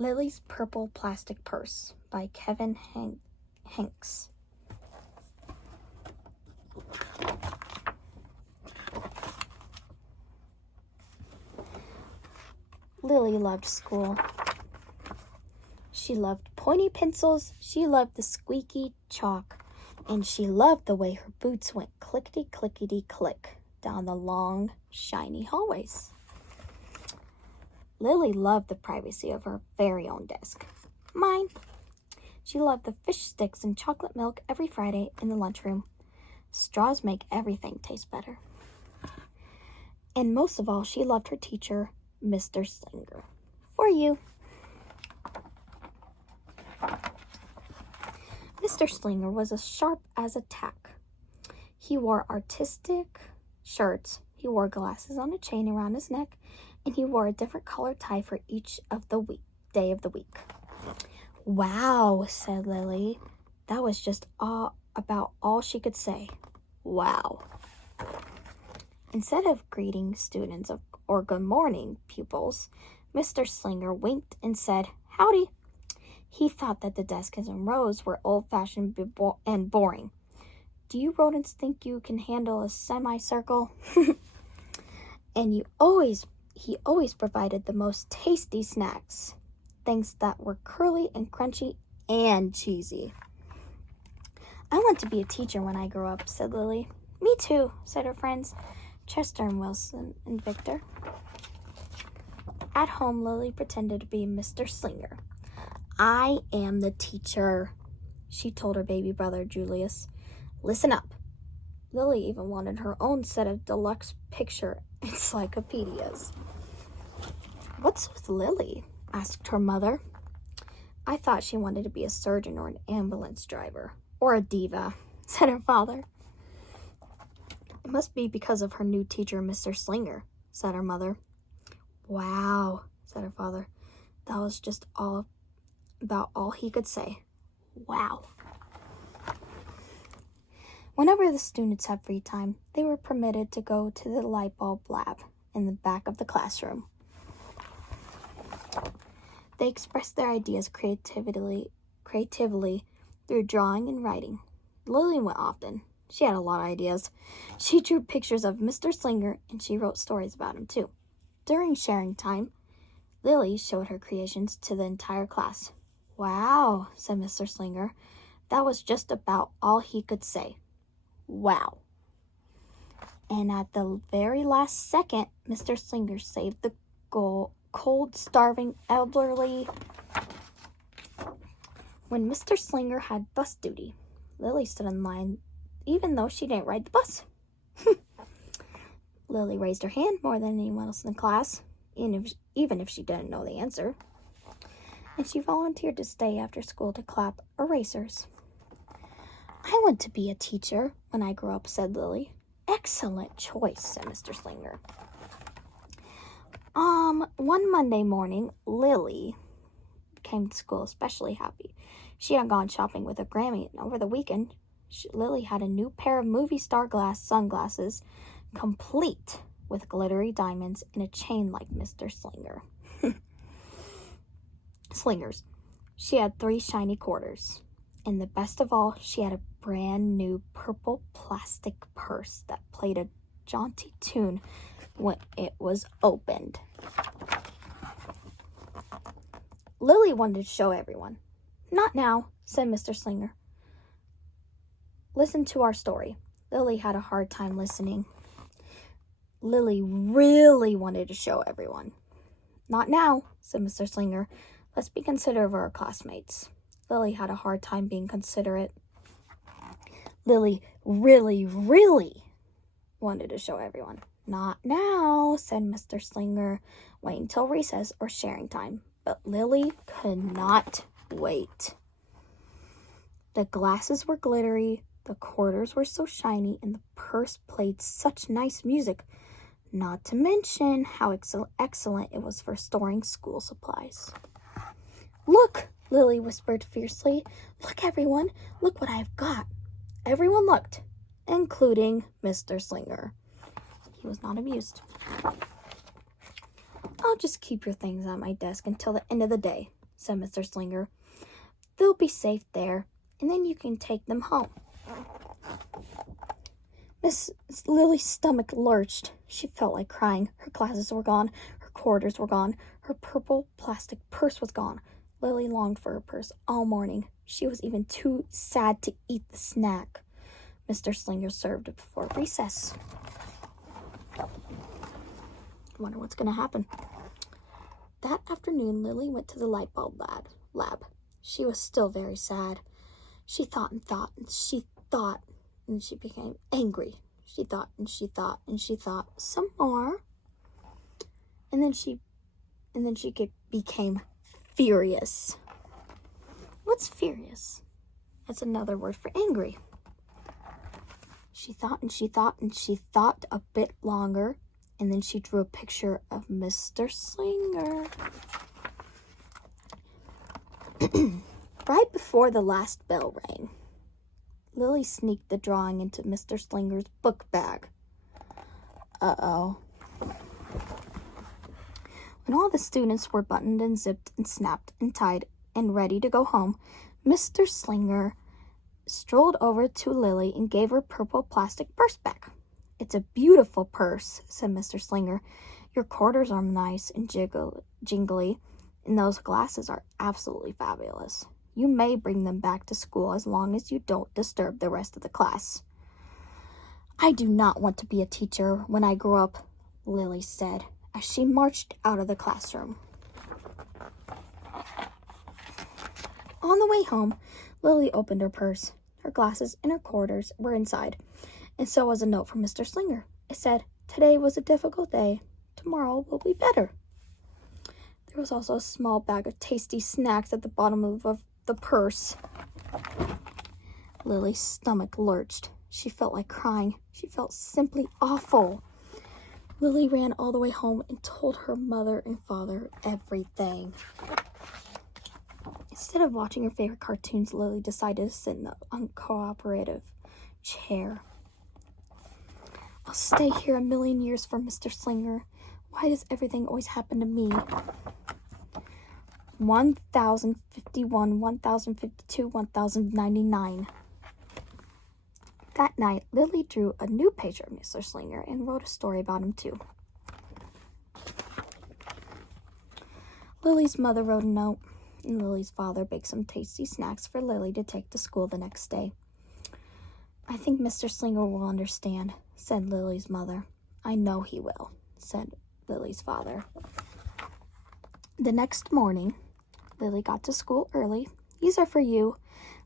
Lilly's Purple Plastic Purse by Kevin Henkes. Lilly loved school. She loved pointy pencils, she loved the squeaky chalk, and she loved the way her boots went clickety-clickety-click down the long, shiny hallways. Lilly loved the privacy of her very own desk. Mine. She loved the fish sticks and chocolate milk every Friday in the lunchroom. Straws make everything taste better. And most of all, she loved her teacher, Mr. Slinger. For you. Mr. Slinger was as sharp as a tack. He wore artistic shirts, he wore glasses on a chain around his neck, and he wore a different colored tie for each of the day of the week. Wow, said Lilly. That was just about all she could say. Wow. Instead of greeting students or good morning, pupils, Mr. Slinger winked and said, howdy. He thought that the desks and rows were old-fashioned and boring. Do you rodents think you can handle a semicircle? And he always provided the most tasty snacks, things that were curly and crunchy and cheesy. I want to be a teacher when I grow up, said Lilly. Me too, said her friends, Chester and Wilson and Victor. At home, Lilly pretended to be Mr. Slinger. I am the teacher, she told her baby brother, Julius. Listen up. Lilly even wanted her own set of deluxe picture encyclopedias. What's with Lilly? Asked her mother. I thought she wanted to be a surgeon or an ambulance driver. Or a diva, said her father. It must be because of her new teacher, Mr. Slinger, said her mother. Wow, said her father. That was just about all he could say. Wow. Whenever the students had free time, they were permitted to go to the light bulb lab in the back of the classroom. They expressed their ideas creatively through drawing and writing. Lilly went often. She had a lot of ideas. She drew pictures of Mr. Slinger, and she wrote stories about him, too. During sharing time, Lilly showed her creations to the entire class. Wow, said Mr. Slinger. That was just about all he could say. Wow. And at the very last second, Mr. Slinger saved the cold, starving elderly. When Mr. Slinger had bus duty, Lilly stood in line even though she didn't ride the bus. Lilly raised her hand more than anyone else in the class, even if she didn't know the answer. And she volunteered to stay after school to clap erasers. I want to be a teacher when I grow up, said Lilly. Excellent choice, said Mr. Slinger. One Monday morning, Lilly came to school especially happy. She had gone shopping with her Grammy, and over the weekend, Lilly had a new pair of movie star sunglasses, complete with glittery diamonds and a chain like Mr. Slinger's. She had 3 shiny quarters. And the best of all, she had a brand new purple plastic purse that played a jaunty tune when it was opened. Lilly wanted to show everyone. Not now, said Mr. Slinger. Listen to our story. Lilly had a hard time listening. Lilly really wanted to show everyone. Not now, said Mr. Slinger. Let's be considerate of our classmates. Lilly had a hard time being considerate. Lilly really wanted to show everyone. Not now, said Mr. Slinger. Wait until recess or sharing time. But Lilly could not wait. The glasses were glittery, the quarters were so shiny, and the purse played such nice music, not to mention how excellent it was for storing school supplies. Look, Lilly whispered fiercely. Look, everyone. Look what I've got. Everyone looked, including Mr. Slinger. He was not amused. I'll just keep your things at my desk until the end of the day, said Mr. Slinger. "They'll be safe there, and then you can take them home." Miss Lily's stomach lurched. She felt like crying. Her glasses were gone. Her quarters were gone. Her purple plastic purse was gone. Lily longed for her purse all morning. She was even too sad to eat the snack Mr. Slinger served before recess. Wonder what's going to happen. That afternoon, Lily went to the light bulb lab. She was still very sad. She thought and thought, and she thought, and she became angry. She thought and she thought and she thought some more. And then she became furious. What's furious? That's another word for angry. She thought and she thought and she thought a bit longer, and then she drew a picture of Mr. Slinger. Right before the last bell rang, Lily sneaked the drawing into Mr. Slinger's book bag. Uh-oh. When all the students were buttoned and zipped and snapped and tied and ready to go home, Mr. Slinger strolled over to Lily and gave her purple plastic purse back. "It's a beautiful purse," said Mr. Slinger. "Your quarters are nice and jingly, and those glasses are absolutely fabulous. You may bring them back to school as long as you don't disturb the rest of the class." "I do not want to be a teacher when I grow up," Lily said as she marched out of the classroom. On the way home, Lily opened her purse. Her glasses and her quarters were inside, and so was a note from Mr. Slinger. It said, "Today was a difficult day. Tomorrow will be better." There was also a small bag of tasty snacks at the bottom of the purse. Lily's stomach lurched. She felt like crying. She felt simply awful. Lily ran all the way home and told her mother and father everything. Instead of watching her favorite cartoons, Lily decided to sit in the uncooperative chair. "I'll stay here a million years for Mr. Slinger. Why does everything always happen to me? 1051, 1052, 1099. That night, Lily drew a new page of Mr. Slinger and wrote a story about him, too. Lily's mother wrote a note, and Lily's father baked some tasty snacks for Lily to take to school the next day. "I think Mr. Slinger will understand," said Lily's mother. "I know he will," said Lily's father. The next morning, Lily got to school early. "These are for you,"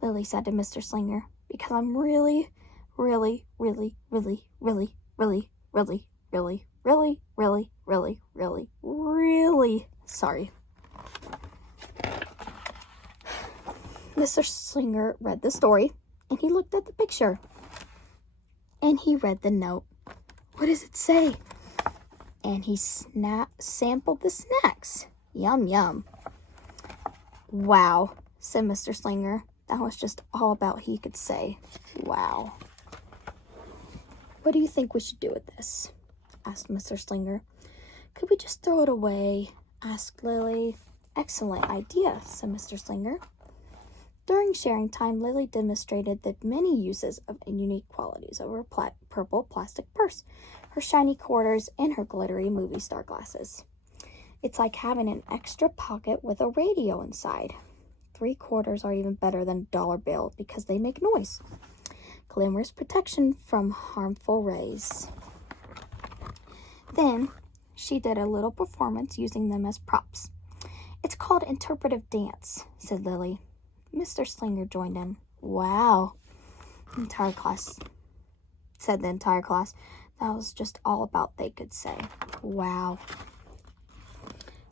Lily said to Mr. Slinger, "because I'm really, really, really, really, really, really, really, really, really, really, really, really, really sorry." Mr. Slinger read the story, and he looked at the picture, and he read the note. What does it say? And he sampled the snacks. Yum, yum. "Wow," said Mr. Slinger. That was just all about he could say. Wow. "What do you think we should do with this?" asked Mr. Slinger. "Could we just throw it away?" asked Lily. "Excellent idea," said Mr. Slinger. During sharing time, Lily demonstrated the many uses and unique qualities of her purple plastic purse, her shiny quarters, and her glittery movie star glasses. It's like having an extra pocket with a radio inside. 3 quarters are even better than a dollar bill because they make noise. Glimmer's protection from harmful rays. Then she did a little performance using them as props. "It's called interpretive dance," said Lily. Mr. Slinger joined in. "Wow," the entire class said. The entire class. That was just all about they could say. Wow.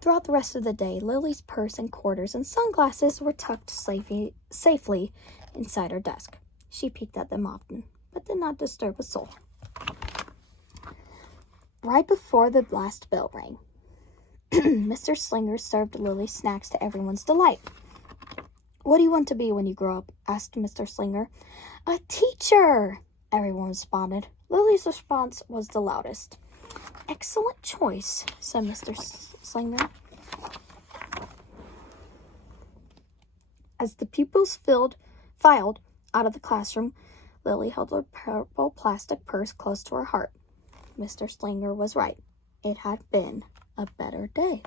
Throughout the rest of the day, Lily's purse and quarters and sunglasses were tucked safely inside her desk. She peeked at them often, but did not disturb a soul. Right before the last bell rang, Mr. Slinger served Lily snacks to everyone's delight. "What do you want to be when you grow up?" asked Mr. Slinger. "A teacher," everyone responded. Lily's response was the loudest. "Excellent choice," said Mr. Slinger. As the pupils filed out of the classroom, Lily held her purple plastic purse close to her heart. Mr. Slinger was right. It had been a better day.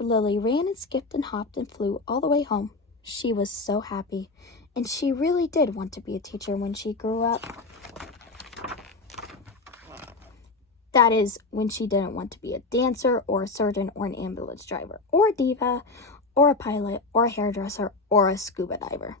Lily ran and skipped and hopped and flew all the way home. She was so happy, and she really did want to be a teacher when she grew up. That is, when she didn't want to be a dancer or a surgeon or an ambulance driver or a diva or a pilot or a hairdresser or a scuba diver.